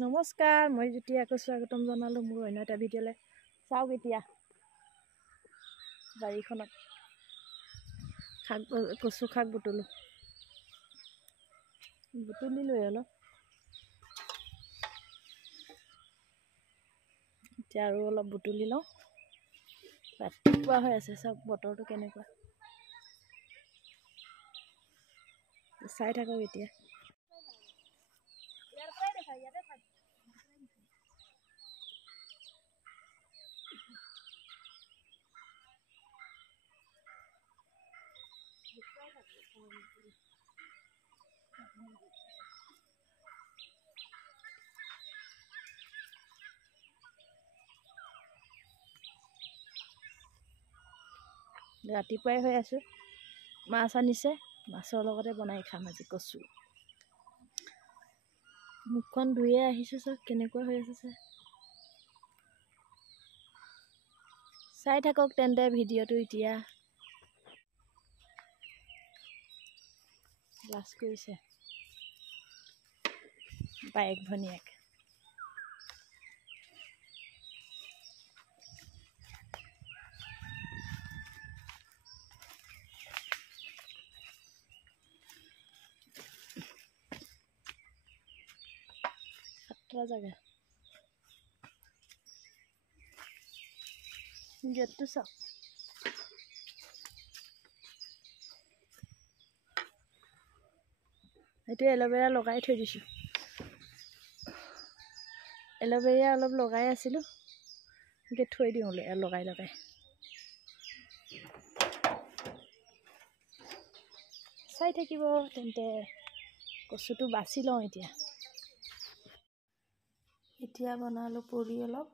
নমস্কাৰ, মই জ্যোতি আকৌ স্বাগতম জনালোঁ মোৰ অন্য এটা ভিডিঅ'লৈ। চাওক এতিয়া বাৰীখনত কচু শাক বুটলিলোঁ অলপ। এতিয়া আৰু অলপ বুটলি লওঁ। ৰাতিপুৱা হৈ আছে, চাওক বতৰটো কেনেকুৱা। চাই থাকক এতিয়া। ৰাতিপুৱাই হৈ আছোঁ, মাছ আনিছে, মাছৰ লগতে বনাই খাম আজি কচু। মুখখন ধুয়ে আহিছোঁ, চাওক কেনেকুৱা হৈ আছে। চাই থাকক তেন্তে ভিডিঅ'টো এতিয়া। লাজ কৰিছে বাইক ভনীয়েক। জেগা গেটটো চাওক। এইটো এল'ভেৰা লগাই থৈ দিছোঁ। এল'ভেৰা অলপ লগাই আছিলোঁ, এনেকৈ থৈ দিওঁ লগাই। চাই থাকিব তেন্তে। কচুটো বাছি লওঁ এতিয়া বনালোঁ পুৰি অলপ,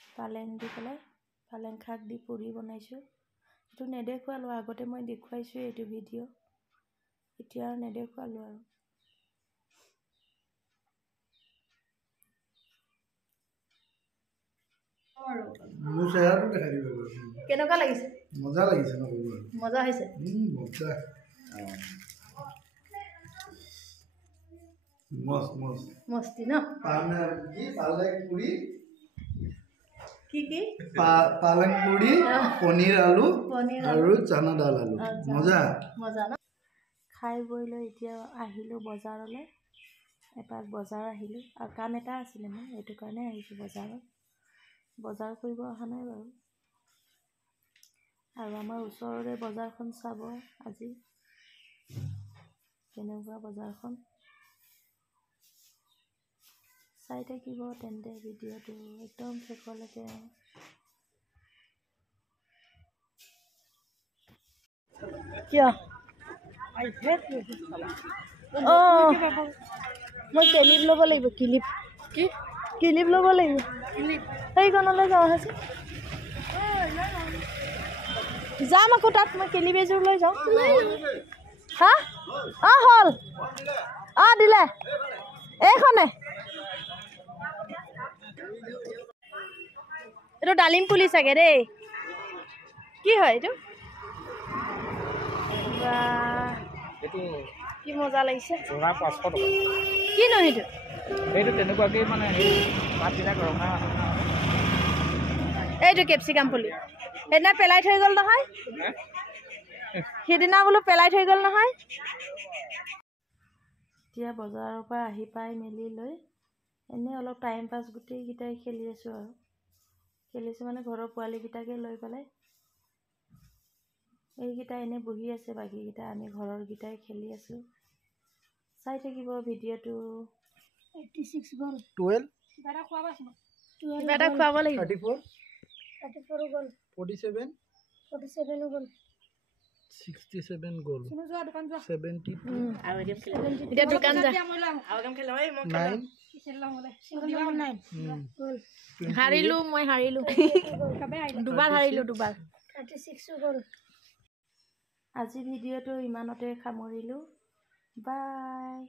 পালেং দি পেলাই, পালেং শাক দি পুৰি বনাইছোঁ। এইটো নেদেখুৱালোঁ, আগতে মই দেখুৱাইছোঁ এইটো ভিডিঅ', এতিয়া আৰু নেদেখুৱালোঁ আৰু। কেনেকুৱা লাগিছে? মজা লাগিছে। মজা হৈছে। মস্তি ন? পালেং পুৰি, পনীৰ আলু আৰু চানা দাল আলু। মজা ন? খাই বৈ লৈ এতিয়া আহিলোঁ বজাৰলৈ। এপাক বজাৰ আহিলোঁ আৰু কাম এটা আছিলে মোৰ, এইটো কাৰণে আহিছোঁ বজাৰত। বজাৰ কৰিব অহা নাই বাৰু। আৰু আমাৰ ওচৰৰে বজাৰখন চাব আজি কেনেকুৱা বজাৰখন। চাই থাকিব তেন্তে ভিডিঅ'টো একদম শেষলৈকে। কিয়? মই ক্লিপ ল'ব লাগিব। ক্লিপ ল'ব লাগিব। সেইখনলৈ যাওঁ আছে। যাম আকৌ তাত, মই ক্লিপ এযোৰ লৈ যাওঁ। হা? হ'ল। দিলে এইখনে। এইটো ডালিম পুলি চাগে দেই। কি হয় এইটো? কি মজা লাগিছে। জোৰা 500 টকা। কিনো সেইটো? এইটো তেনেকুৱাকৈ মানে পাতবিলাক ৰঙা। এইটো কেপচিকাম পুলি। সেইদিনা পেলাই থৈ গ'ল নহয়। সিদিনা বোলো পেলাই থৈ গ'ল নহয়। এতিয়া বজাৰৰ পৰা আহি পাই মেলি লৈ এনেই অলপ টাইম পাছ গোটেইকেইটাই খেলি আছোঁ আৰু। খেলিছোঁ মানে ঘৰৰ পোৱালীকেইটাকে লৈ পেলাই। এইকেইটা এনেই বহি আছে, বাকীকেইটা আমি ঘৰৰ কেইটাই খেলি আছোঁ। চাই থাকিব ভিডিঅ'টো। 86 গ'ল। 12 কিবা এটা খুৱাব লাগিব। 34 গ'ল। 47 গ'ল। 67 গ'ল। 72 আৰু এতিয়া দোকান যা। হাৰিলোঁ, মই হাৰিলোঁ। দুবাৰ হাৰিলোঁ। 36 গ'ল। আজি ভিডিঅ'টো ইমানতে সামৰিলোঁ। বাই।